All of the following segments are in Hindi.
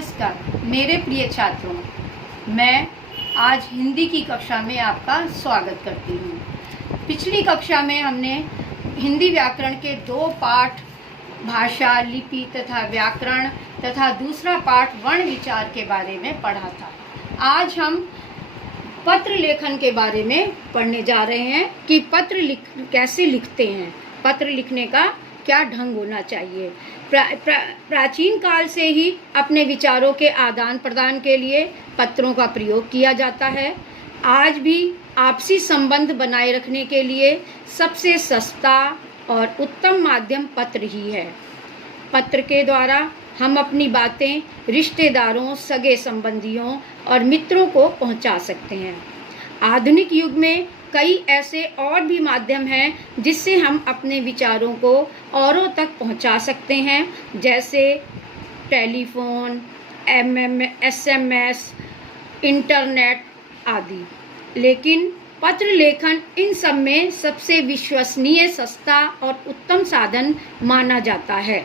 नमस्कार मेरे प्रिय छात्रों, मैं आज हिंदी की कक्षा में आपका स्वागत करती हूँ। पिछली कक्षा में हमने हिंदी व्याकरण के 2 पाठ भाषा, लिपि तथा व्याकरण तथा दूसरा पाठ वर्ण विचार के बारे में पढ़ा था। आज हम पत्र लेखन के बारे में पढ़ने जा रहे हैं कि पत्र कैसे लिखते हैं, पत्र लिखने का क्या ढंग होना चाहिए। प्राचीन काल से ही अपने विचारों के आदान प्रदान के लिए पत्रों का प्रयोग किया जाता है। आज भी आपसी संबंध बनाए रखने के लिए सबसे सस्ता और उत्तम माध्यम पत्र ही है। पत्र के द्वारा हम अपनी बातें रिश्तेदारों, सगे संबंधियों और मित्रों को पहुंचा सकते हैं। आधुनिक युग में कई ऐसे और भी माध्यम हैं जिससे हम अपने विचारों को औरों तक पहुंचा सकते हैं, जैसे टेलीफोन, SMS, इंटरनेट आदि। लेकिन पत्र लेखन इन सब में सबसे विश्वसनीय, सस्ता और उत्तम साधन माना जाता है।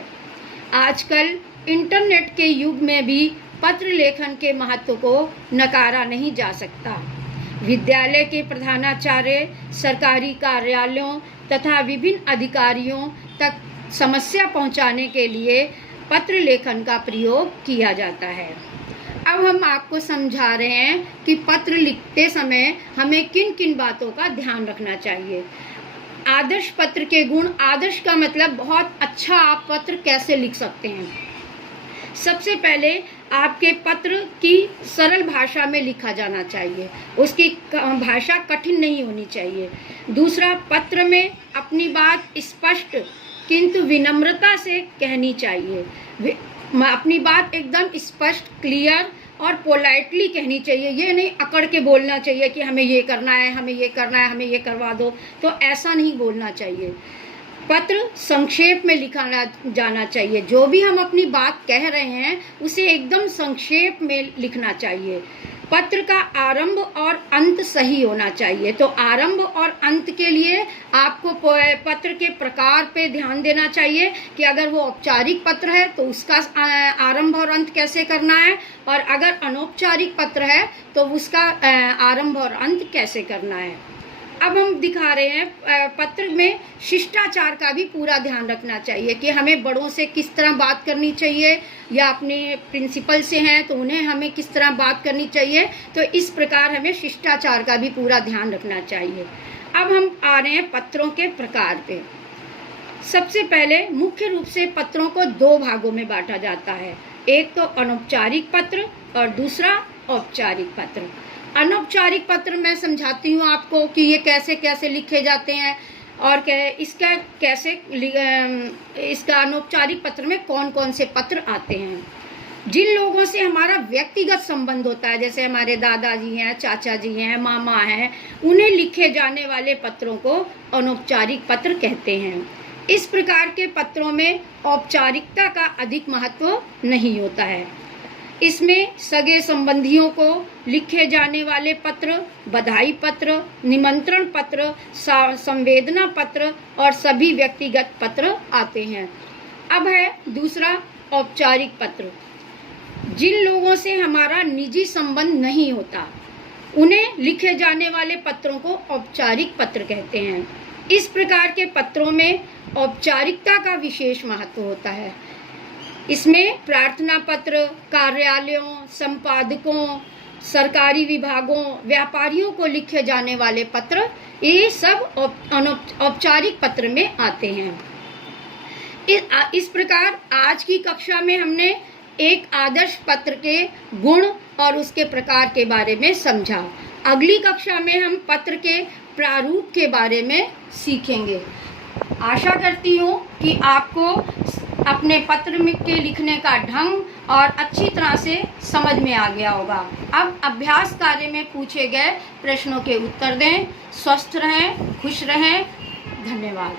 आजकल इंटरनेट के युग में भी पत्र लेखन के महत्व को नकारा नहीं जा सकता। विद्यालय के प्रधानाचार्य, सरकारी कार्यालयों तथा विभिन्न अधिकारियों तक समस्या पहुंचाने के लिए पत्र लेखन का प्रयोग किया जाता है। अब हम आपको समझा रहे हैं कि पत्र लिखते समय हमें किन किन बातों का ध्यान रखना चाहिए। आदर्श पत्र के गुण। आदर्श का मतलब बहुत अच्छा आप पत्र कैसे लिख सकते हैं। सबसे पहले आपके पत्र की सरल भाषा में लिखा जाना चाहिए, उसकी भाषा कठिन नहीं होनी चाहिए। दूसरा, पत्र में अपनी बात स्पष्ट किंतु विनम्रता से कहनी चाहिए। अपनी बात एकदम स्पष्ट, क्लियर और पोलाइटली कहनी चाहिए। ये नहीं अकड़ के बोलना चाहिए कि हमें ये करना है, हमें ये करना है, हमें ये करवा दो, तो ऐसा नहीं बोलना चाहिए। पत्र संक्षेप में लिखा जाना चाहिए। जो भी हम अपनी बात कह रहे हैं उसे एकदम संक्षेप में लिखना चाहिए। पत्र का आरंभ और अंत सही होना चाहिए। तो आरंभ और अंत के लिए आपको पत्र के प्रकार पे ध्यान देना चाहिए कि अगर वो औपचारिक पत्र है तो उसका आरंभ और अंत कैसे करना है, और अगर अनौपचारिक पत्र है तो उसका आरंभ और अंत कैसे करना है। अब हम दिखा रहे हैं पत्र में शिष्टाचार का भी पूरा ध्यान रखना चाहिए कि हमें बड़ों से किस तरह बात करनी चाहिए, या अपने प्रिंसिपल से हैं तो उन्हें हमें किस तरह बात करनी चाहिए। तो इस प्रकार हमें शिष्टाचार का भी पूरा ध्यान रखना चाहिए। अब हम आ रहे हैं पत्रों के प्रकार पे। सबसे पहले मुख्य रूप से पत्रों को 2 भागों में बांटा जाता है। एक तो अनौपचारिक पत्र और दूसरा औपचारिक पत्र। अनौपचारिक पत्र मैं समझाती हूँ आपको कि ये कैसे कैसे लिखे जाते हैं और इसका अनौपचारिक पत्र में कौन कौन से पत्र आते हैं। जिन लोगों से हमारा व्यक्तिगत संबंध होता है, जैसे हमारे दादाजी हैं, चाचा जी हैं, मामा हैं, उन्हें लिखे जाने वाले पत्रों को अनौपचारिक पत्र कहते हैं। इस प्रकार के पत्रों में औपचारिकता का अधिक महत्व नहीं होता है। इसमें सगे संबंधियों को लिखे जाने वाले पत्र, बधाई पत्र, निमंत्रण पत्र, संवेदना पत्र और सभी व्यक्तिगत पत्र आते हैं। अब है दूसरा औपचारिक पत्र। जिन लोगों से हमारा निजी संबंध नहीं होता उन्हें लिखे जाने वाले पत्रों को औपचारिक पत्र कहते हैं। इस प्रकार के पत्रों में औपचारिकता का विशेष महत्व होता है। इसमें प्रार्थना पत्र, कार्यालयों, संपादकों, सरकारी विभागों, व्यापारियों को लिखे जाने वाले पत्र, ये सब औपचारिक पत्र में आते हैं। इस प्रकार आज की कक्षा में हमने एक आदर्श पत्र के गुण और उसके प्रकार के बारे में समझा। अगली कक्षा में हम पत्र के प्रारूप के बारे में सीखेंगे। आशा करती हूँ कि आपको अपने पत्र के लिखने का ढंग और अच्छी तरह से समझ में आ गया होगा। अब अभ्यास कार्य में पूछे गए प्रश्नों के उत्तर दें। स्वस्थ रहें, खुश रहें। धन्यवाद।